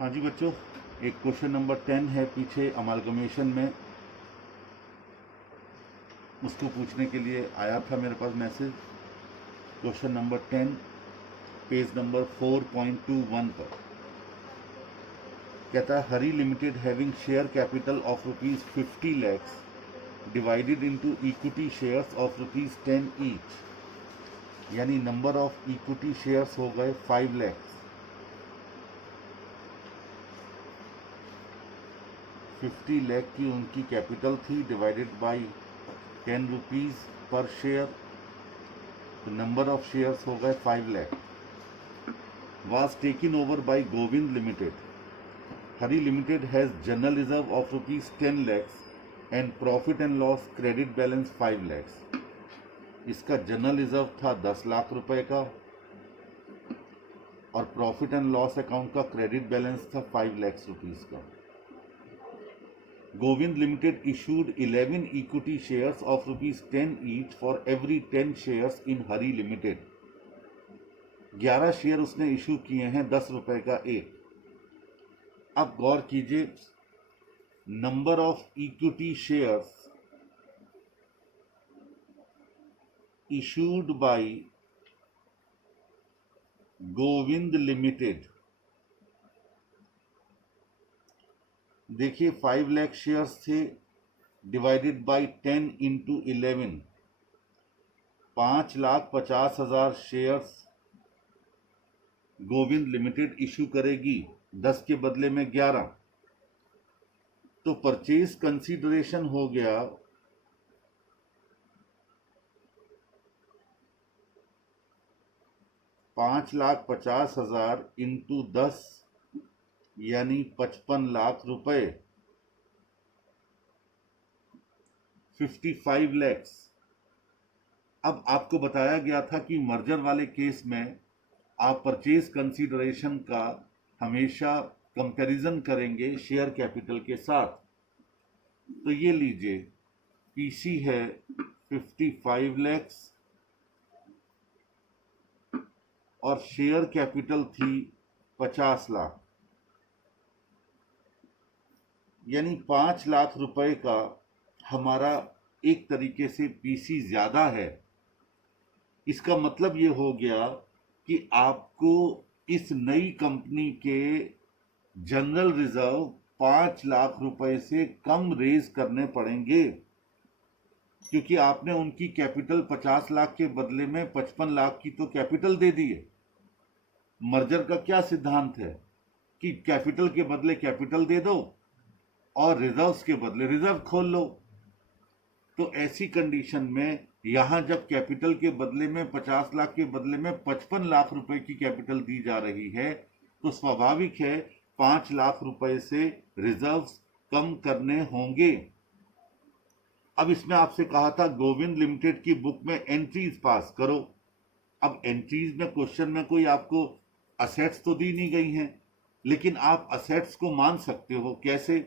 हाँ जी बच्चों, एक क्वेश्चन नंबर 10 है पीछे अमालगमेशन में, उसको पूछने के लिए आया था मेरे पास message. Question number 10 page number 4.21 पर कहता है Hari Limited having share capital of ₹50 lakhs divided into equity shares of ₹10 each, यानी नंबर ऑफ इक्विटी शेयर्स हो गए 5 lakhs। 50 लाख की उनकी कैपिटल थी, डिवाइडेड बाई 10 रुपीज़ पर शेयर, तो नंबर ऑफ शेयर्स हो गए 5 lakh. Was taken over by Govind limited. Hari limited has general reserve of ₹10 lakhs and profit and loss credit balance 5 lakhs। इसका जनरल रिजर्व था 10 लाख रुपए का और प्रॉफिट एंड लॉस अकाउंट का क्रेडिट बैलेंस था 5 lakhs रुपीज़ का। Govind Limited issued 11 equity shares of ₹10 each for every 10 shares in Hari Limited। 11 share उसने issue किए हैं 10 रुपए का एक। अब गौर कीजिए, number of equity shares issued by Govind limited, देखिए 5 लाख शेयर्स थे, divided by 10 into 11, 5,50,000 shares Govind limited issue करेगी, 10 के बदले में 11, तो परचेज कंसीडरेशन हो गया 5,50,000 इंटू 10, यानी 55 लाख रुपए, 55 लैक्स। अब आपको बताया गया था कि मर्जर वाले केस में आप परचेज कंसीडरेशन का हमेशा कंपैरिजन करेंगे शेयर कैपिटल के साथ। तो ये लीजिए, पीसी है 55 लैक्स और शेयर कैपिटल थी 50 लाख, यानी 5 लाख रुपए का हमारा एक तरीके से पीसी ज्यादा है। इसका मतलब ये हो गया कि आपको इस नई कंपनी के जनरल रिजर्व 5 लाख रुपए से कम रेज करने पड़ेंगे, क्योंकि आपने उनकी कैपिटल 50 लाख के बदले में 55 लाख की तो कैपिटल दे दी है। मर्जर का क्या सिद्धांत है कि कैपिटल के बदले कैपिटल दे दो और रिजर्व्स के बदले रिजर्व खोल लो। तो ऐसी कंडीशन में यहां जब कैपिटल के बदले में 50 लाख के बदले में 55 लाख रुपए की कैपिटल दी जा रही है, तो स्वाभाविक है 5 लाख रुपए से रिजर्व्स कम करने होंगे। अब इसमें आपसे कहा था गोविंद लिमिटेड की बुक में एंट्रीज पास करो। अब एंट्रीज में क्वेश्चन में कोई आपको असेट्स तो दी नहीं गई हैं, लेकिन आप असेट्स को मान सकते हो। कैसे?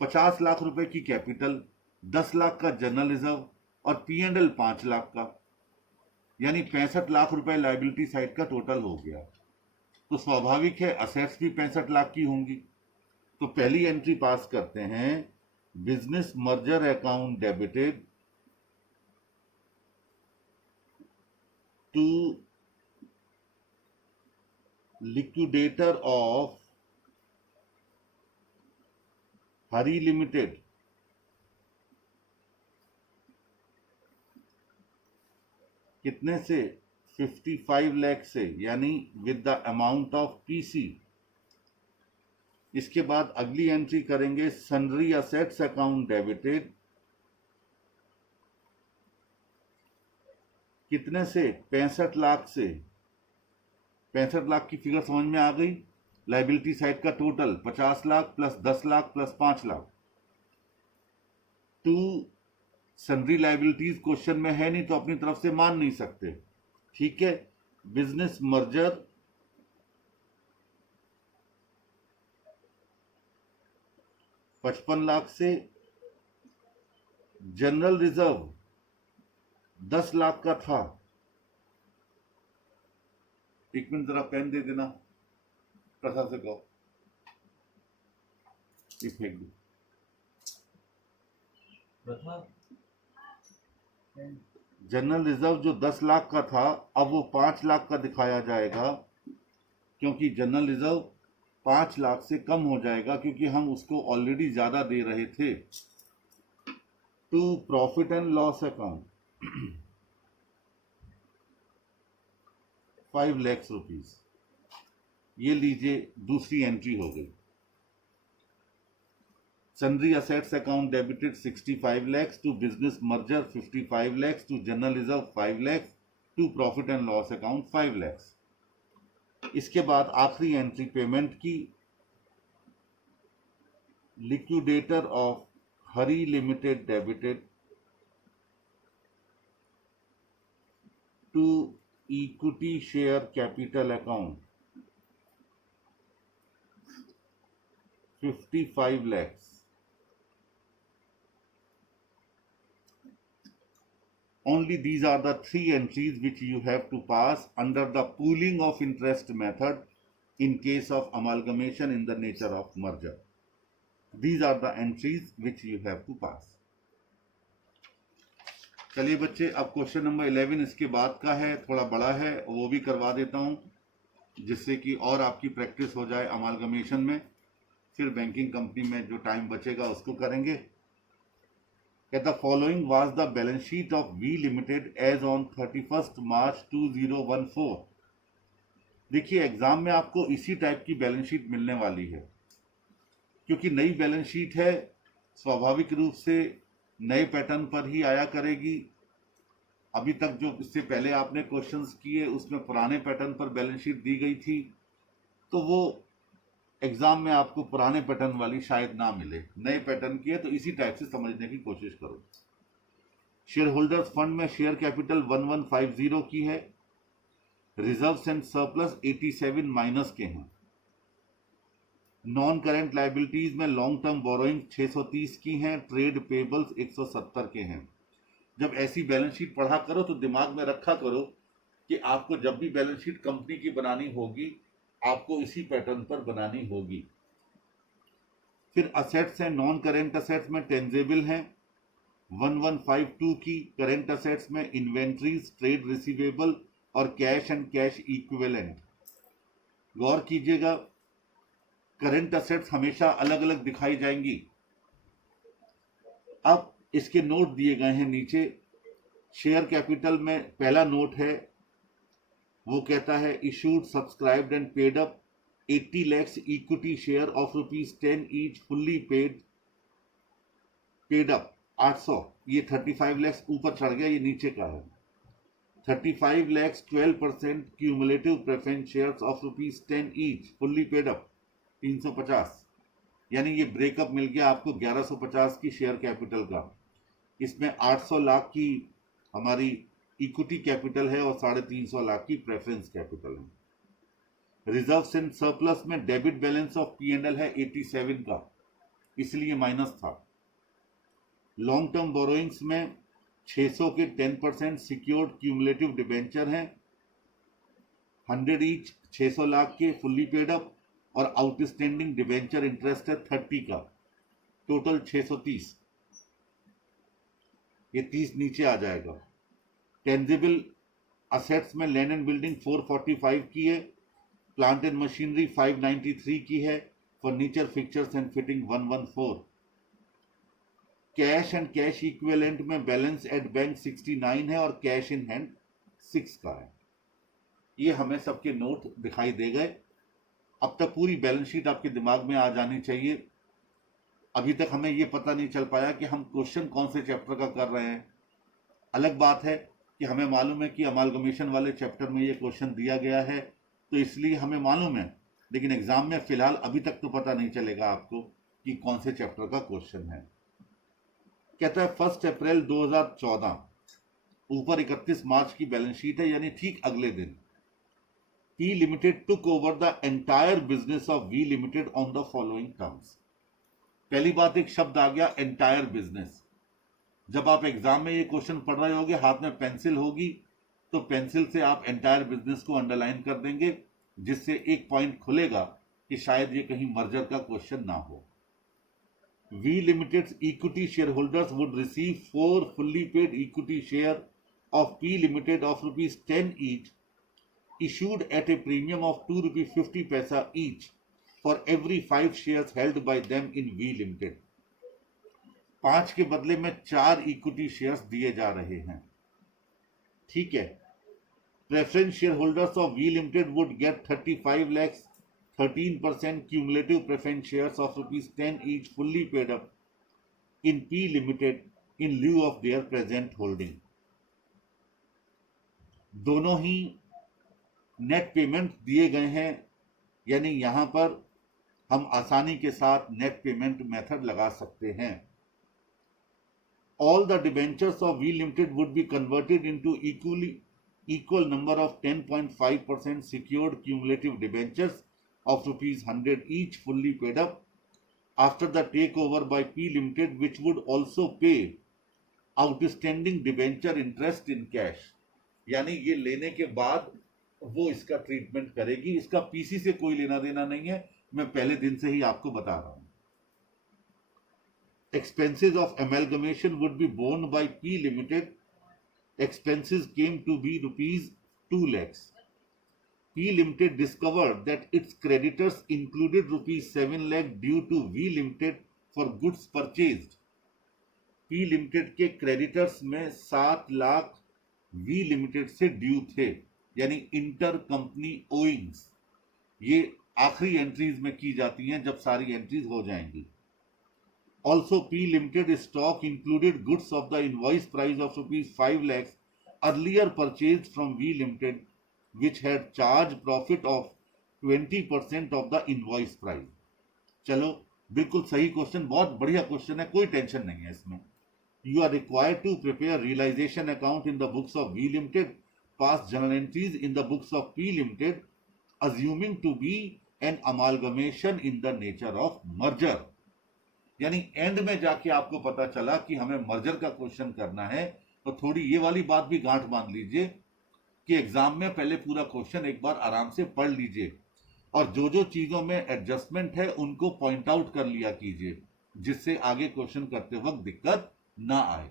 50 लाख रुपए की कैपिटल, 10 लाख का जनरल रिजर्व और P&L 5 लाख का, यानी 65 लाख रुपए लायबिलिटी साइड का टोटल हो गया। तो स्वाभाविक है असेट्स भी 65 लाख की होंगी। तो पहली एंट्री पास करते हैं, business merger account debited to liquidator of Hari limited, कितने से? 55 लाख से, यानी with the amount of PC. इसके बाद अगली एंट्री करेंगे सन्ड्री असेट्स अकाउंट डेबिटेड, कितने से? 65 लाख से। 65 लाख की फिगर समझ में आ गई। लाइबिलिटी साइड का total 50 lakh plus 10 lakh plus 5 lakh. To sundry liabilities question में है नहीं, तो अपनी तरफ से मान नहीं सकते। ठीक है, बिजनेस मर्जर $55 लाख से, जनरल रिजर्व 10 लाख का था। एक मिनट जरा पेन दे देना, प्रसाद से कहो। ये फेंक दो। जनरल रिजर्व जो 10 लाख का था अब वो 5 लाख का दिखाया जाएगा, क्योंकि जनरल रिजर्व 5 लाख से कम हो जाएगा, क्योंकि हम उसको ऑलरेडी ज्यादा दे रहे थे। To profit and loss account 5 lakh rupees, ये लीजिए दूसरी एंट्री हो गई। Sundry assets account debited 65 lakhs, to business merger 55 lakhs, to general reserve 5 lakhs, to profit and loss account 5 lakhs। इसके बाद आखिरी एंट्री पेमेंट की, liquidator of Hari limited debited to equity share capital account 55 lakhs। Only these are the 3 entries which you have to pass under the pooling of interest method in case of amalgamation in the nature of merger. These are the entries which you have to pass. चलिए बच्चे, अब question number 11 इसके बाद का है, थोड़ा बड़ा है, वो भी करवा देता हूं जिससे कि और आपकी प्रैक्टिस हो जाए अमालगमेशन में। फिर बैंकिंग कंपनी में जो टाइम बचेगा उसको करेंगे। The following was the balance sheet of V Limited as on 31st March 2014। देखिए एग्जाम में आपको इसी टाइप की बैलेंस शीट मिलने वाली है, क्योंकि नई बैलेंस शीट है, स्वाभाविक रूप से नए पैटर्न पर ही आया करेगी। अभी तक जो इससे पहले आपने क्वेश्चंस किए उसमें पुराने पैटर्न पर बैलेंस शीट दी गई थी, तो वो एग्जाम में आपको पुराने पैटर्न वाली शायद ना मिले। नए पैटर्न की है तो इसी टाइप से समझने की कोशिश करो। शेयर होल्डर्स फंड में शेयर कैपिटल 1150 की है, रिजर्व्स एंड सरप्लस 87 माइनस के हैं। नॉन करेंट लायबिलिटीज में लॉन्ग टर्म बोरोइंग 630 की हैं, ट्रेड पेबल्स 170 के हैं। जब ऐसी बैलेंस शीट पढ़ा करो तो दिमाग में रखा करो कि आपको जब भी बैलेंस शीट कंपनी की बनानी होगी आपको इसी पैटर्न पर बनानी होगी। फिर असेट्स हैं, नॉन करेंट असेट्स में टेंजेबल हैं 1152 की, करेंट असेट्स में इन्वेंट्रीज, ट्रेड रिसीवेबल और कैश एंड कैश इक्विवेलेंट। गौर कीजिएगा, करेंट असेट्स हमेशा अलग अलग दिखाई जाएंगी। अब इसके नोट दिए गए हैं नीचे। शेयर कैपिटल में पहला नोट है, वो कहता है issued subscribed and paid up 80 lakhs equity share of ₹10 each, fully paid up 800। ये 35 lakhs ऊपर चढ़ गया, ये नीचे का है। 35 lakhs 12% cumulative preference shares of ₹10 each, fully paid up 350। यानी ये ब्रेकअप मिल गया आपको 1150 की शेयर कैपिटल का। इसमें 800 लाख की हमारी इक्विटी कैपिटल है और 350 लाख की प्रेफरेंस कैपिटल है। रिजर्व्स एंड सरप्लस में डेबिट बैलेंस ऑफ P&L है 87 का, इसलिए माइनस था। लॉन्ग टर्म बोरोइंग्स में 600 के 10% सिक्योर्ड क्यूमुलेटिव डिबेंचर हैं, 100 ईच 600 लाख के, फुल्ली पेड अप, और आउटस्टैंडिंग डिबेंचर इंटरेस्ट है 30 का, टोटल 630। ये 30 नीचे आ जाएगा। टेंजिबल असेट्स में लैंड एंड बिल्डिंग 445 की है, प्लांट एंड मशीनरी 593 की है, furniture fixtures and fitting 114। Cash and cash equivalent में बैलेंस एट बैंक 69 है और कैश इन हैंड 6 का है। ये हमें सबके नोट दिखाई दे गए। अब तक पूरी बैलेंस शीट आपके दिमाग में आ जानी चाहिए। अभी तक हमें ये पता नहीं चल पाया कि हम क्वेश्चन कौन से चैप्टर का कर रहे हैं। अलग बात है कि हमें मालूम है कि अमालगमेशन वाले चैप्टर में ये क्वेश्चन दिया गया है, तो इसलिए हमें मालूम है, लेकिन एग्जाम में फिलहाल अभी तक तो पता नहीं चलेगा आपको कि कौन से चैप्टर का क्वेश्चन है। कहता है 1 अप्रैल 2014, ऊपर 31 मार्च की बैलेंस शीट है, यानी ठीक अगले दिन P Limited took over the entire business of V Limited on the following terms। पहली बात, एक शब्द आ गया एंटायर बिजनेस। जब आप एग्जाम में ये क्वेश्चन पढ़ रहे होगे, हाथ में पेंसिल होगी, तो पेंसिल से आप एंटायर बिजनेस को अंडरलाइन कर देंगे, जिससे एक पॉइंट खुलेगा कि शायद ये कहीं मर्जर का क्वेश्चन ना हो। V Limited's equity shareholders would receive 4 fully paid equity share of P Limited of rupees 10 each, issued at a premium of 2 rupees 50 paisa each for every 5 shares held by them in V Limited. 5 के बदले में 4 equity shares दिए जा रहे हैं। ठीक है। Preference shareholders of V Limited would get 35 lakhs 13% cumulative preference shares of rupees 10 each fully paid up in P Limited in lieu of their present holding. दोनों ही नेट पेमेंट दिए गए हैं, यानी यहां पर हम आसानी के साथ नेट पेमेंट मेथड लगा सकते हैं। All the debentures of V Limited would be converted into equal number of 10.5% secured cumulative debentures of rupees 100 each fully paid up after the takeover by P Limited, which would also pay outstanding debenture interest in cash. यानी ये लेने के बाद वो इसका treatment करेगी, इसका PC से कोई लेना देना नहीं है, मैं पहले दिन से ही आपको बता रहा हूं। Expenses of amalgamation would be borne by P Limited. Expenses came to be rupees 2 lakhs. P Limited discovered that its creditors included rupees 7 lakh due to V Limited for goods purchased. P Limited के creditors में 7 lakh V Limited से due थे, यानी inter company ओइंग्स। ये आखिरी entries में की जाती हैं जब सारी एंट्रीज हो जाएंगी। Also, P Limited stock included goods of the invoice price of rupees 5 lakhs earlier purchased from V Limited, which had charged profit of 20% of the invoice price. चलो, बिल्कुल सही क्वेश्चन, बहुत बढ़िया क्वेश्चन है, कोई टेंशन नहीं है इसमें। You are required to prepare realization account in the books of V Limited, pass journal entries in the books of P Limited, assuming to be an amalgamation in the nature of merger. यानी and में जाके आपको पता चला कि हमें merger का question करना है, तो थोड़ी ये वाली बात भी गांठ बांध लीजिए कि एग्जाम में पहले पूरा क्वेश्चन एक बार आराम से पढ़ लीजिए और जो जो चीजों में एडजस्टमेंट है उनको पॉइंट आउट कर लिया कीजिए, जिससे आगे क्वेश्चन करते वक्त दिक्कत ना आए।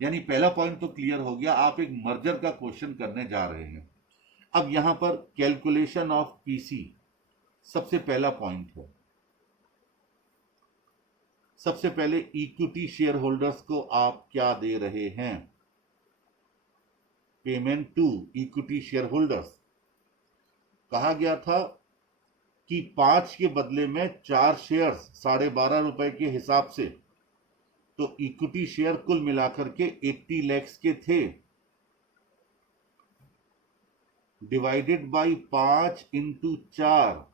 यानी पहला पॉइंट तो क्लियर हो गया, आप एक मर्जर का क्वेश्चन करने जा रहे हैं। अब यहां पर कैलकुलेशन ऑफ पीसी सबसे पहला पॉइंट है। सबसे पहले इक्विटी शेयर होल्डर्स को आप क्या दे रहे हैं? Payment to equity share holders. कहा गया था कि 5 के बदले में 4 शेयर्स 12.5 रुपए के हिसाब से, तो इक्विटी शेयर कुल मिलाकर के 80 लाख के थे। डिवाइडेड बाई 5 इंटू 4,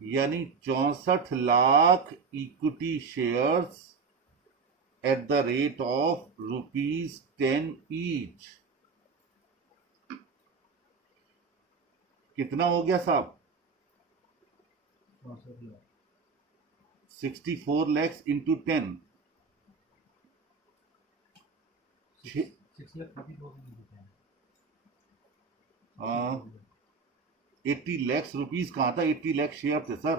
यानी 64 lakh equity shares at the rate of rupees 10 each. कितना हो गया साहब? 64 lakhs इंटू 10, 80 lakhs रुपीज कहां था? 80 लाख शेयर थे सर,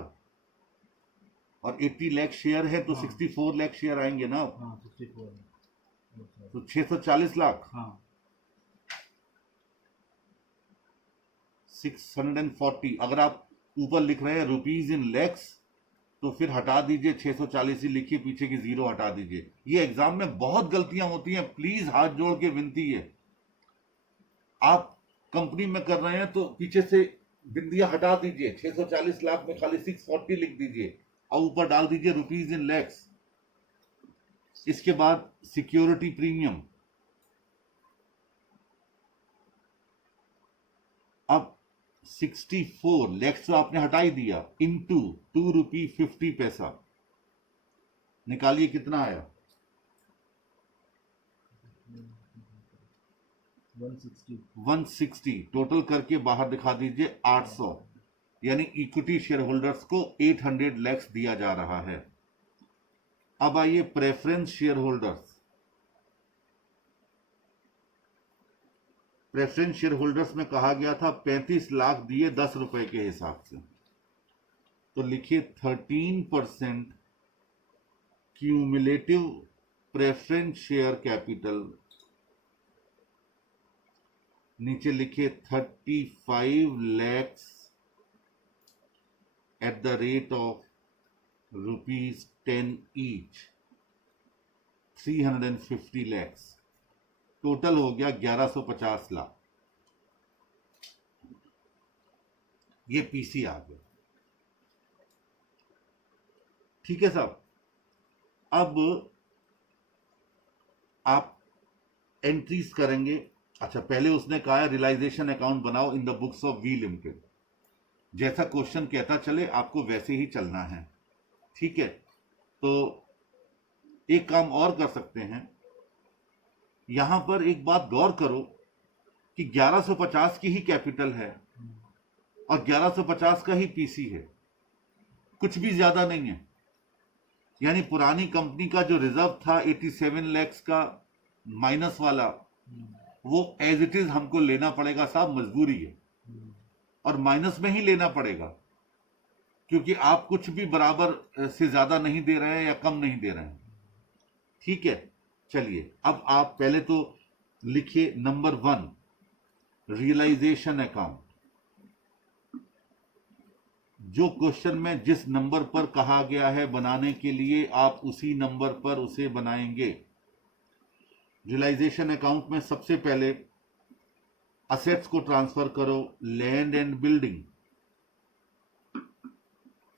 और 80 लाख शेयर है तो 64 लाख शेयर आएंगे ना। 64 तो 640 लाख। 640। अगर आप ऊपर लिख रहे हैं रुपीज इन लैक्स तो फिर हटा दीजिए 640 ही लिखिए, पीछे की जीरो हटा दीजिए। ये एग्जाम में बहुत गलतियां होती हैं, प्लीज हाथ जोड़ के विनती है। आप कंपनी में कर रहे हैं तो पीछे से बिंदियां हटा दीजिए, 640 लाख में खाली 640 लिख दीजिए और ऊपर डाल दीजिए रुपीज इन लैक्स। इसके बाद सिक्योरिटी प्रीमियम। अब 64 लैक्स तो आपने हटा ही दिया, इंटू 2 रुपी 50 पैसा, निकालिए कितना आया? 160। टोटल करके बाहर दिखा दीजिए 800, यानी इक्विटी शेयर होल्डर्स को 800 लैक्स दिया जा रहा है। अब आइए preference share holders. Preference share holders में कहा गया था 35 लाख दिए 10 रुपए के हिसाब से, तो लिखिए 13% क्यूमुलेटिव प्रेफरेंस शेयर कैपिटल, नीचे लिखे 35 lakhs at the rate of ₹10 each, 350 lakhs, total हो गया 1150 लाख। ये पीसी आ गया। ठीक है साहब, अब आप एंट्रीज करेंगे। अच्छा, पहले उसने कहा है रियलाइजेशन अकाउंट बनाओ in the books of V limited. जैसा क्वेश्चन कहता चले आपको वैसे ही चलना है। ठीक है, तो एक काम और कर सकते हैं, यहां पर एक बात गौर करो कि 1150 की ही कैपिटल है और 1150 का ही पीसी है, कुछ भी ज्यादा नहीं है। यानी पुरानी कंपनी का जो रिजर्व था 87 lakhs का माइनस वाला, वो एज इट इज हमको लेना पड़ेगा साहब, मजबूरी है, और माइनस में ही लेना पड़ेगा, क्योंकि आप कुछ भी बराबर से ज्यादा नहीं दे रहे हैं या कम नहीं दे रहे हैं। ठीक है, चलिए अब आप पहले तो लिखिए नंबर 1 रियलाइजेशन अकाउंट। जो क्वेश्चन में जिस नंबर पर कहा गया है बनाने के लिए, आप उसी नंबर पर उसे बनाएंगे। रियलाइजेशन अकाउंट में सबसे पहले असेट्स को ट्रांसफर करो। लैंड एंड बिल्डिंग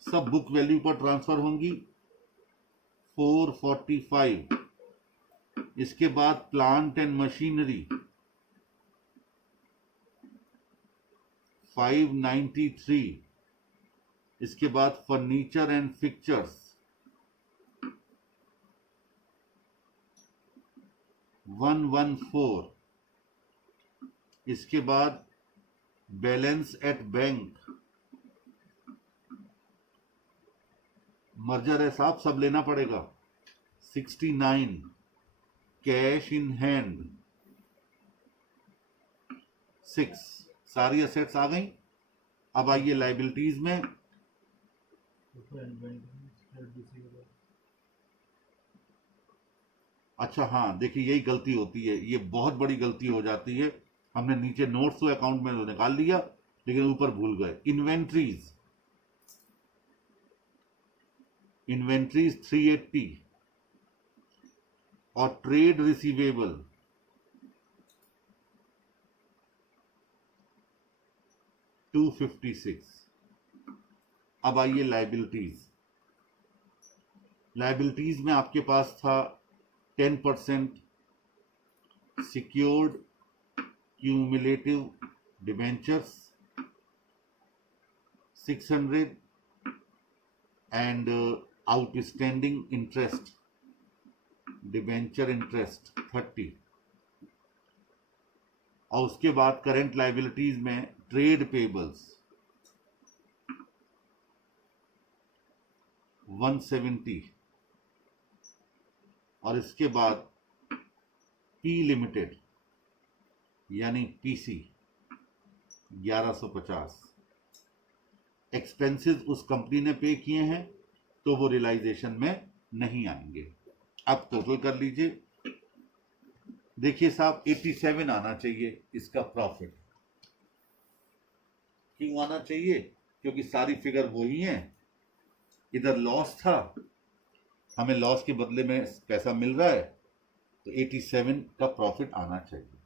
सब बुक वैल्यू पर ट्रांसफर होंगी, 445। इसके बाद प्लांट एंड मशीनरी 593। इसके बाद फर्नीचर एंड फिक्चर्स 114। इसके बाद बैलेंस एट बैंक, मर्जर है साहब, सब लेना पड़ेगा, 69। Cash in hand 6। सारी असेट्स आ गई। अब आइए लाइबिलिटीज में। अच्छा हाँ, देखिए यही गलती होती है, ये बहुत बड़ी गलती हो जाती है। हमने नीचे नोट्स तो अकाउंट में निकाल लिया, लेकिन ऊपर भूल गए। इन्वेंट्रीज 380 और ट्रेड रिसीवेबल 256। अब आइए लाइबिलिटीज। लाइबिलिटीज में आपके पास था 10% secured cumulative debentures 600 and outstanding interest debenture interest 30। और उसके बाद करंट लाइबिलिटीज में ट्रेड पेबल्स 170 और इसके बाद पी लिमिटेड यानी पीसी 1150। एक्सपेंसेस उस कंपनी ने पे किए हैं तो वो रियलाइजेशन में नहीं आएंगे। अब टोटल कर लीजिए। देखिए साहब 87 आना चाहिए इसका प्रॉफिट। क्यों आना चाहिए? क्योंकि सारी फिगर वही है। इधर लॉस था, हमें लॉस के बदले में पैसा मिल रहा है, तो 87 का प्रॉफिट आना चाहिए।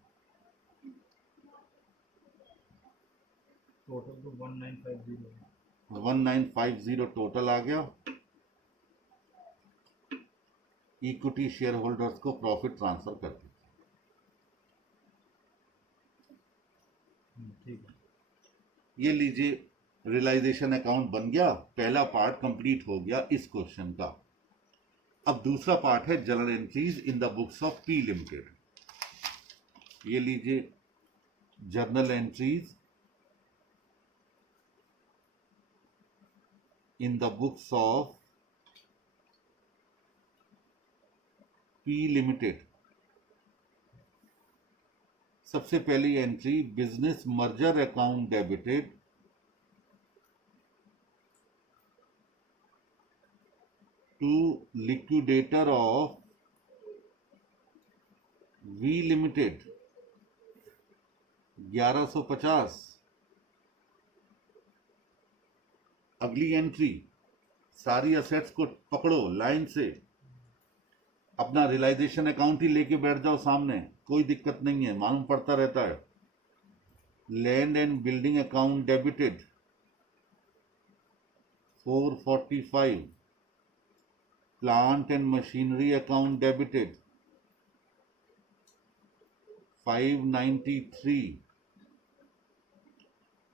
टोटल तो 1950 1950 टोटल आ गया। इक्विटी शेयर होल्डर्स को प्रॉफिट ट्रांसफर कर दीजिए। ठीक है। ये लीजिए, रियलाइजेशन अकाउंट बन गया। पहला पार्ट कंप्लीट हो गया इस क्वेश्चन का। अब दूसरा पार्ट है journal entries in the books of P limited. ये लीजिए journal entries in the books of P limited. सबसे पहली entry business merger account debited to liquidator of V limited 1150। अगली एंट्री, सारी असेट्स को पकड़ो लाइन से, अपना रियलाइजेशन अकाउंट ही लेके बैठ जाओ सामने, कोई दिक्कत नहीं है, मालूम पड़ता रहता है। Land and building account debited 445। Plant and machinery account debited 593।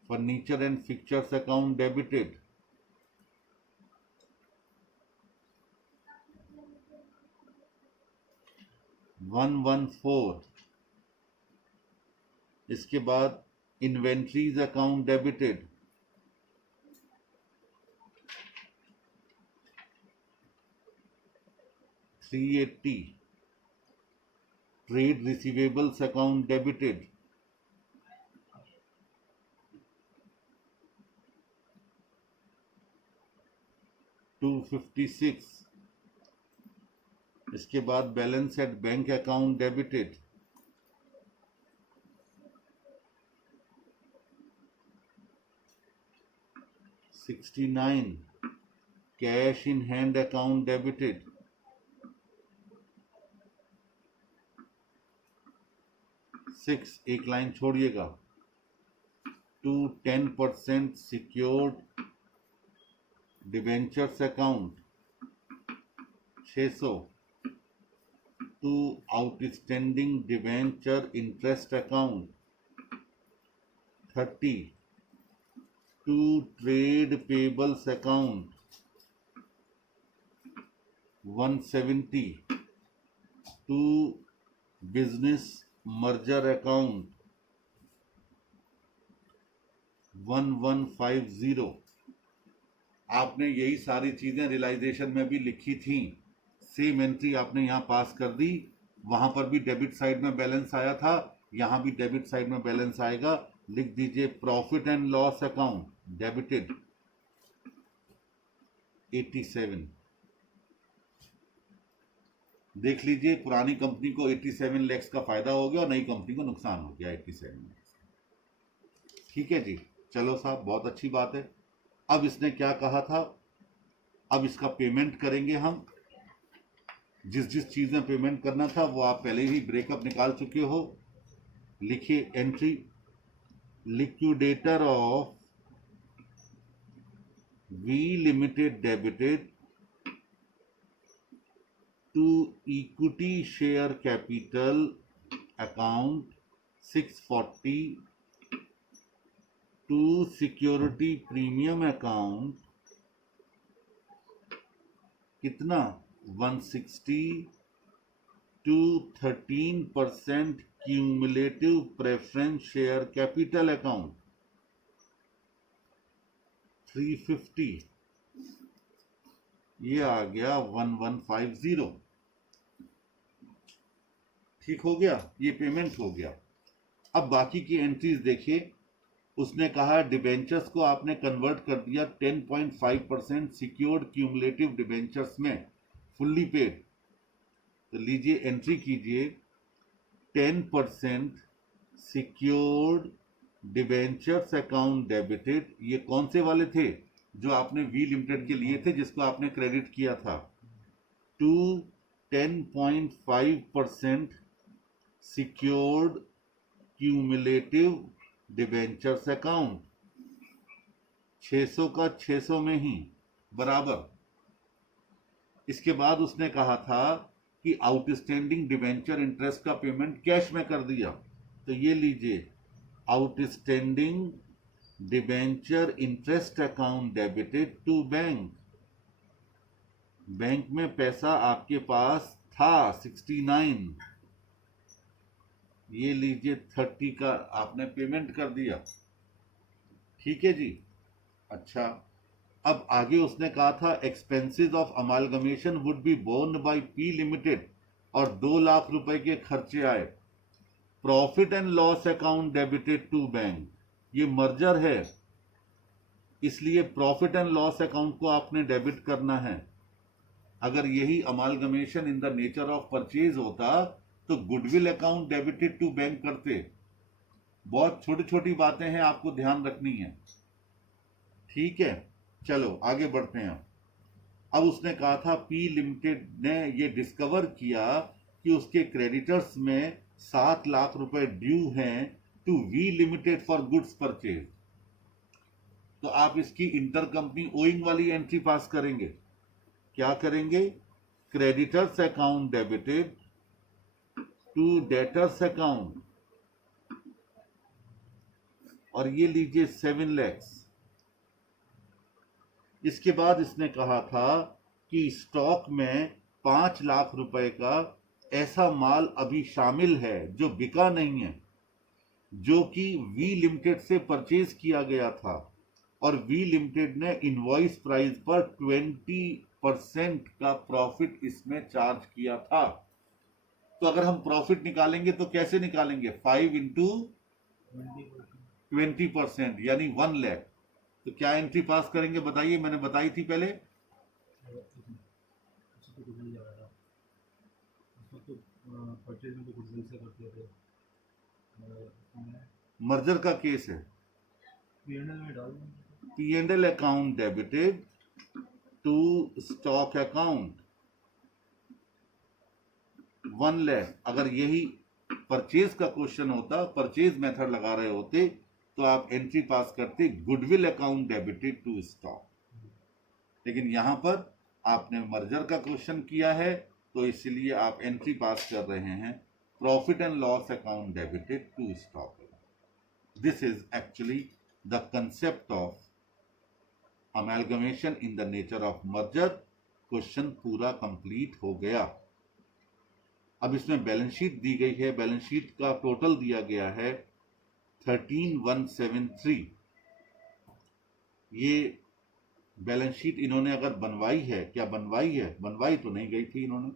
Furniture and fixtures account debited 114। इसके बाद inventories account debited 380। Trade receivables account debited 256। इसके बाद balance at bank account debited 69। Cash in hand account debited 6। एक line छोड़िएगा। To 10% secured debentures account 600। To outstanding debenture interest account 30। To trade payables account 170। To business merger account 1150। आपने यही सारी चीजें realisation में भी लिखी थी, सेम एंट्री आपने यहां पास कर दी। वहां पर भी डेबिट साइड में बैलेंस आया था, यहां भी डेबिट साइड में बैलेंस आएगा। लिख दीजिए profit and loss account debited 87। देख लीजिए, पुरानी कंपनी को 87 लाख का फायदा हो गया और नई कंपनी को नुकसान हो गया 87 लाख। ठीक है जी, चलो साहब, बहुत अच्छी बात है। अब इसने क्या कहा था, अब इसका पेमेंट करेंगे हम। जिस जिस चीज में पेमेंट करना था वो आप पहले ही ब्रेकअप निकाल चुके हो। लिखिए entry, liquidator of V limited debited to equity share capital account 640। To security premium account कितना 160। To 13% cumulative preference share capital account 350। ये आ गया 1150। ठीक हो गया, ये पेमेंट हो गया। अब बाकी की एंट्रीज देखिए। उसने कहा डिबेंचर्स को आपने कन्वर्ट कर दिया 10.5% सिक्योर्ड क्यूमुलेटिव डिबेंचर्स में, फुल्ली पेड। तो लीजिए एंट्री कीजिए 10% सिक्योर्ड डिबेंचर्स अकाउंट डेबिटेड। ये कौन से वाले थे, जो आपने वी लिमिटेड के लिए थे, जिसको आपने क्रेडिट किया था। To 10.5% secured cumulative debentures account 600 का 600 में ही बराबर। इसके बाद उसने कहा था कि आउटस्टैंडिंग डिबेंचर इंटरेस्ट का पेमेंट कैश में कर दिया। तो ये लीजिए outstanding debenture interest account debited to bank. Bank में पैसा आपके पास था 69, ये लीजिए 30 का आपने पेमेंट कर दिया। ठीक है जी। अच्छा, अब आगे उसने कहा था expenses of amalgamation would be borne by P limited, और 2 लाख रुपए के खर्चे आए। Profit and loss account debited to bank, ये मर्जर है, इसलिए प्रॉफिट एंड लॉस अकाउंट को आपने डेबिट करना है। अगर यही amalgamation in the nature of purchase होता तो goodwill account debited to bank करते। बहुत छोटी छोटी बातें हैं, आपको ध्यान रखनी है, ठीक है। चलो आगे बढ़ते हैं। अब उसने कहा था पी लिमिटेड ने ये डिस्कवर किया कि उसके क्रेडिटर्स में 7 लाख रुपए ड्यू हैं to V limited for goods purchase. तो आप इसकी इंटर कंपनी ओइंग वाली एंट्री पास करेंगे। क्या करेंगे? Creditors account debited to debtors account, और ये लीजिए 7 लैक्स। इसके बाद इसने कहा था कि स्टॉक में 5 लाख रुपए का ऐसा माल अभी शामिल है जो बिका नहीं है, जो कि वी लिमिटेड से परचेज किया गया था, और वी लिमिटेड ने इनवॉइस प्राइस पर 20% का प्रॉफिट इसमें चार्ज किया था। तो अगर हम प्रॉफिट निकालेंगे तो कैसे निकालेंगे? 5 इंटू 20% यानी 1 लाख। तो क्या एंट्री पास करेंगे बताइए? मैंने बताई थी पहले। परचेज में तो गुडविल से करते थे, मर्जर का केस है। पीएनएल में डाल P&L account debited to stock account 1 lakh. अगर यही परचेज का क्वेश्चन होता, परचेज मेथड लगा रहे होते, तो आप एंट्री पास करते goodwill account debited to stock. लेकिन यहां पर आपने मर्जर का क्वेश्चन किया है, तो इसलिए आप एंट्री पास कर रहे हैं profit and loss account debited to stock. This is actually the concept of amalgamation in the nature of merger. Question पूरा कंप्लीट हो गया। अब इसमें बैलेंस शीट दी गई है। बैलेंस शीट का टोटल दिया गया है 13,173। ये बैलेंस शीट इन्होंने अगर बनवाई है, क्या बनवाई है? बनवाई तो नहीं गई थी इन्होंने,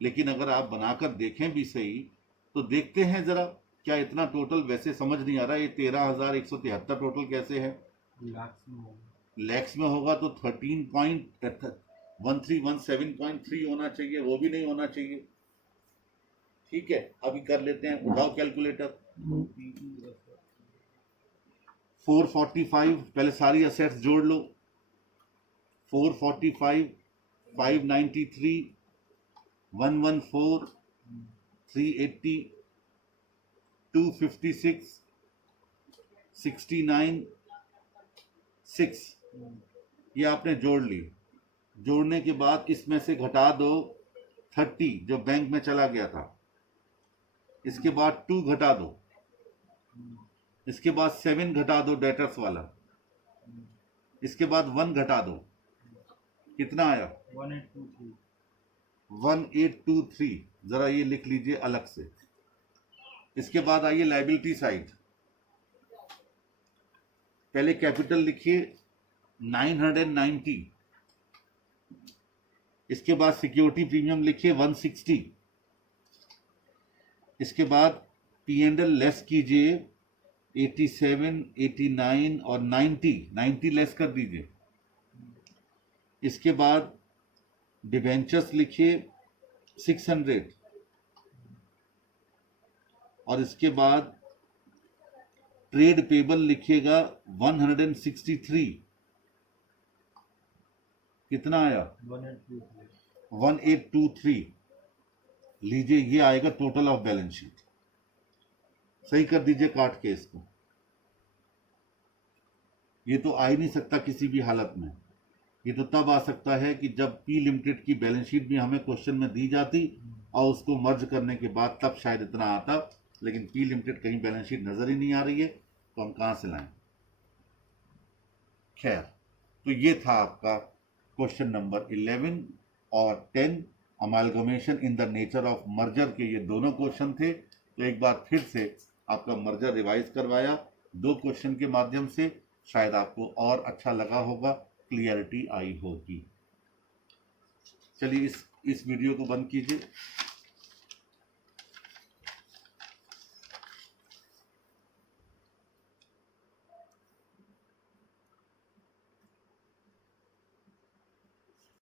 लेकिन अगर आप बनाकर देखें भी सही तो देखते हैं जरा, क्या इतना टोटल वैसे समझ नहीं आ रहा। ये 13,173 टोटल कैसे है? लैक्स में होगा तो 13.1317.3 होना चाहिए, वो भी नहीं होना चाहिए। ठीक है, अभी कर लेते हैं, उठाओ कैलकुलेटर। 445, पहले सारी असेट्स जोड़ लो। 445, 593, 114, 380, 256, 69, 6। ये आपने जोड़ ली। जोड़ने के बाद इसमें से घटा दो 30 जो बैंक में चला गया था, इसके बाद 2 घटा दो, इसके बाद 7 घटा दो डेटर्स वाला, इसके बाद 1 घटा दो। कितना आया? 1823। जरा ये लिख लीजिए अलग से। इसके बाद आइए लायबिलिटी साइड। पहले कैपिटल लिखिए 990, इसके बाद सिक्योरिटी प्रीमियम लिखिए 160, इसके बाद P&L लेस कीजिए 87, 89 और 90 लेस कर दीजिए। इसके बाद डिबेंचर्स लिखिए 600, और इसके बाद ट्रेड पेबल लिखिएगा 163। कितना आया? 1823। लीजिए, ये आएगा टोटल ऑफ बैलेंस शीट। सही कर दीजिए काट के इसको। ये तो आ ही नहीं सकता किसी भी हालत में। ये तो तब आ सकता है कि जब पी लिमिटेड की बैलेंस शीट भी हमें क्वेश्चन में दी जाती और उसको मर्ज करने के बाद तब शायद इतना आता, लेकिन पी लिमिटेड कहीं बैलेंस शीट नजर ही नहीं आ रही है, तो हम कहां से लाएं? खैर, तो ये था आपका क्वेश्चन नंबर 11 और 10, amalgamation in the nature of merger के ये दोनों क्वेश्चन थे। तो एक बार फिर से आपका मर्जर रिवाइज करवाया 2 क्वेश्चन के माध्यम से, शायद आपको और अच्छा लगा होगा, क्लियरिटी आई होगी। चलिए इस वीडियो को बंद कीजिए।